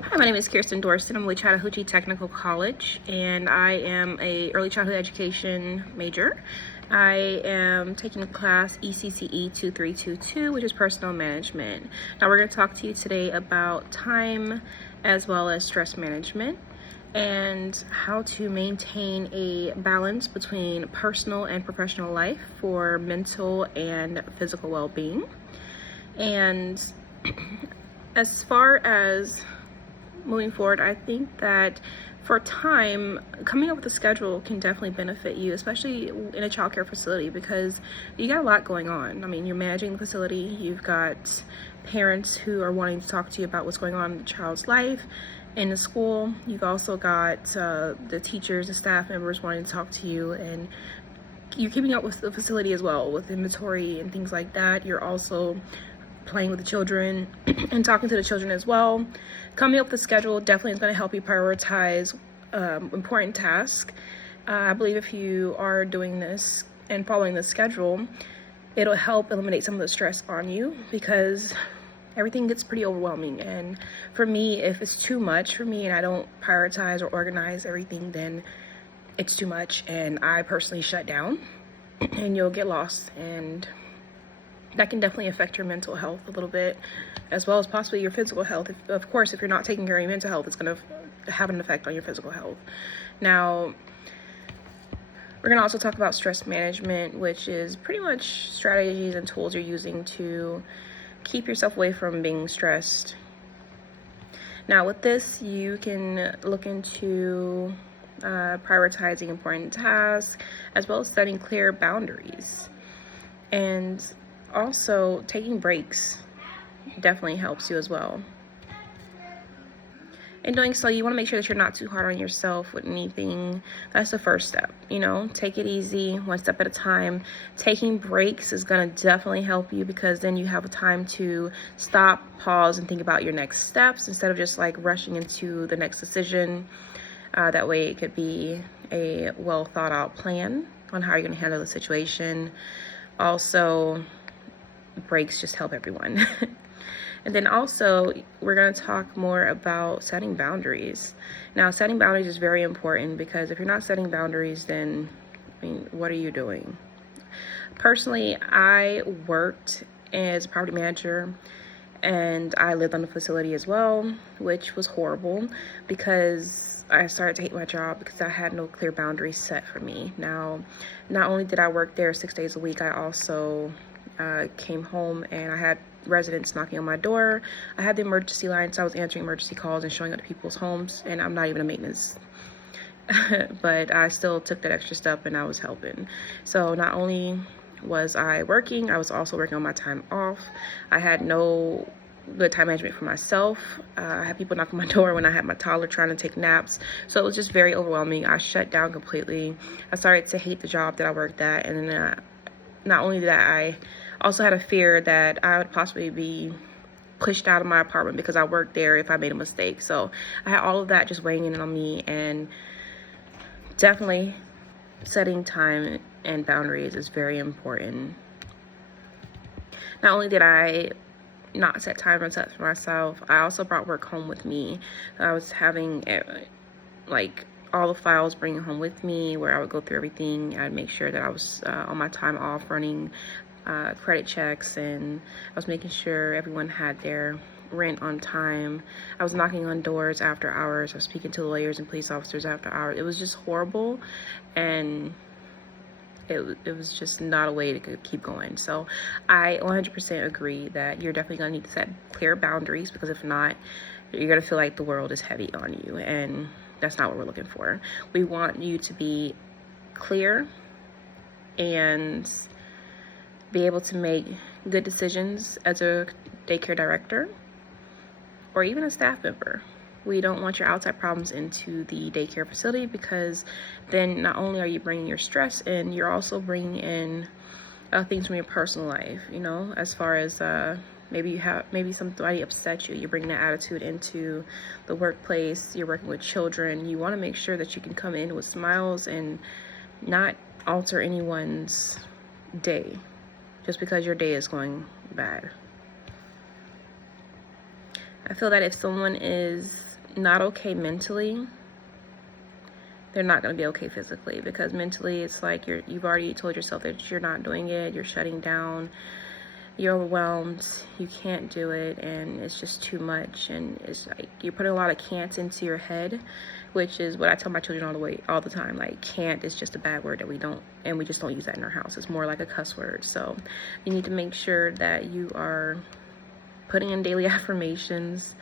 Hi, my name is Kirsten Dorson. I'm with Chattahoochee Technical College, and I am a early childhood education major. I am taking a class ECCE 2322, which is personal management. Now we're going to talk to you today about time as well as stress management and how to maintain a balance between personal and professional life for mental and physical well-being. And as far as moving forward, I think that for time, coming up with a schedule can definitely benefit you, especially in a childcare facility, because you got a lot going on. I mean, you're managing the facility, you've got parents who are wanting to talk to you about what's going on in the child's life in the school. You've also got the teachers and staff members wanting to talk to you, and you're keeping up with the facility as well, with inventory and things like that. You're also playing with the children and talking to the children as well. Coming up with a schedule definitely is going to help you prioritize important tasks. I believe if you are doing this and following the schedule, it'll help eliminate some of the stress on you, because everything gets pretty overwhelming. And for me, if it's too much for me and I don't prioritize or organize everything, then it's too much and I personally shut down and you'll get lost, and that can definitely affect your mental health a little bit, as well as possibly your physical health. Of course, if you're not taking care of your mental health, it's going to have an effect on your physical health. Now, we're going to also talk about stress management, which is pretty much strategies and tools you're using to keep yourself away from being stressed. Now, with this, you can look into prioritizing important tasks, as well as setting clear boundaries. And also, taking breaks definitely helps you as well. In doing so, you want to make sure that you're not too hard on yourself with anything. That's the first step. Take it easy, one step at a time. Taking breaks is going to definitely help you, because then you have a time to stop, pause, and think about your next steps instead of just like rushing into the next decision. That way it could be a well thought out plan on how you're going to handle the situation. Also, breaks just help everyone. And then also, we're going to talk more about setting boundaries. Now, setting boundaries is very important, because if you're not setting boundaries, then, what are you doing? Personally, I worked as a property manager, and I lived on the facility as well, which was horrible, because I started to hate my job because I had no clear boundaries set for me. Now, not only did I work there 6 days a week, I also came home and I had residents knocking on my door. I had the emergency line, so I was answering emergency calls and showing up to people's homes, and I'm not even a maintenance but I still took that extra step and I was helping. So not only was I working, I was also working on my time off. I had no good time management for myself. I had people knocking on my door when I had my toddler trying to take naps. So it was just very overwhelming. I shut down completely. I started to hate the job that I worked at, and then not only that, I also had a fear that I would possibly be pushed out of my apartment because I worked there if I made a mistake. So I had all of that just weighing in on me, and definitely setting time and boundaries is very important. Not only did I not set time and set for myself, I also brought work home with me. I was having all the files bringing home with me, where I would go through everything. I'd make sure that I was on my time off running credit checks, and I was making sure everyone had their rent on time. I was knocking on doors after hours. I was speaking to lawyers and police officers after hours. It was just horrible, and it was just not a way to keep going. So I 100% agree that you're definitely going to need to set clear boundaries, because if not, you're going to feel like the world is heavy on you, and that's not what we're looking for. We want you to be clear and be able to make good decisions as a daycare director or even a staff member. We don't want your outside problems into the daycare facility, because then not only are you bringing your stress in, you're also bringing in things from your personal life, as far as maybe somebody upset you. You're bringing that attitude into the workplace. You're working with children. You want to make sure that you can come in with smiles and not alter anyone's day just because your day is going bad. I feel that if someone is not okay mentally, they're not going to be okay physically, because mentally it's like you've already told yourself that you're not doing it, you're shutting down, you're overwhelmed, you can't do it, and it's just too much. And it's like you're putting a lot of can'ts into your head, which is what I tell my children all the time. Like, can't is just a bad word that we just don't use that in our house. It's more like a cuss word. So you need to make sure that you are putting in daily affirmations.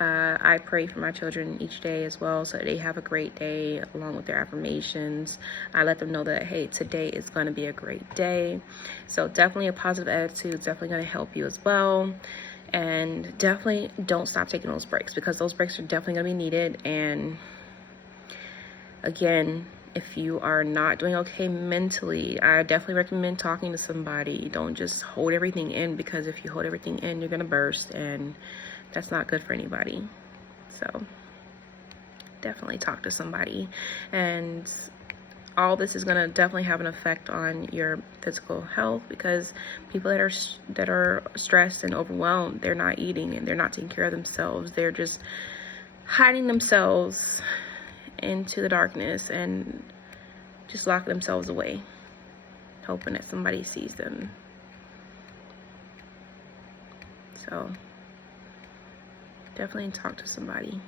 I pray for my children each day as well, so they have a great day along with their affirmations. I let them know that, hey, today is going to be a great day. So definitely a positive attitude is definitely going to help you as well. And definitely don't stop taking those breaks, because those breaks are definitely going to be needed. And again, if you are not doing okay mentally, I definitely recommend talking to somebody. Don't just hold everything in, because if you hold everything in, you're going to burst, and that's not good for anybody. So definitely talk to somebody. And all this is going to definitely have an effect on your physical health, because people that are stressed and overwhelmed, they're not eating and they're not taking care of themselves. They're just hiding themselves into the darkness and just locking themselves away, hoping that somebody sees them. So definitely talk to somebody.